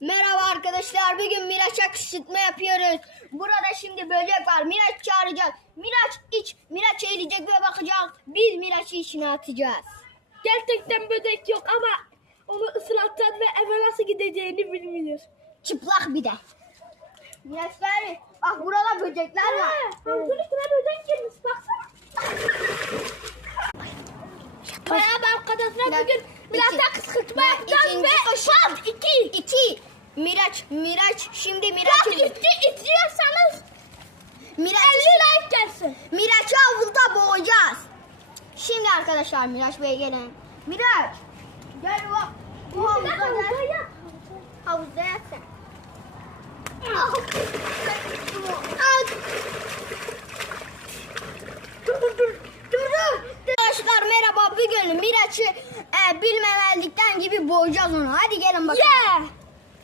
Merhaba arkadaşlar. Bugün Miraç'a kışıtma yapıyoruz. Burada şimdi böcek var. Miraç çağıracağız. Miraç iç. Miraç eğilecek ve bakacak. Biz Miraç'ı içine atacağız. Gerçekten böcek yok ama onu ıslatacağız ve eve nasıl gideceğini bilmiyor. Çıplak bir de. Miraç gel. Bak burada böcekler var. Hamzunun içine böcek girmiş baksana. Merhaba arkadaşlar bugün Miraç'a kışkırtma yapacağız ve Miraç, Miraç. Şimdi Part Miraç'ı 2 istiyorsanız Miraç, 50 like gelsin. Miraç'ı havuzda boğacağız. Şimdi arkadaşlar Miraç Bey gelin. Miraç. Gel bak. Bu havuzda gel. Havuzda yat sen. Dur dur. Dur dur. Arkadaşlar merhaba. Bugün Miraç'ı e, bilmemezlikten gibi boğacağız onu. Hadi gelin bakalım. Yeah.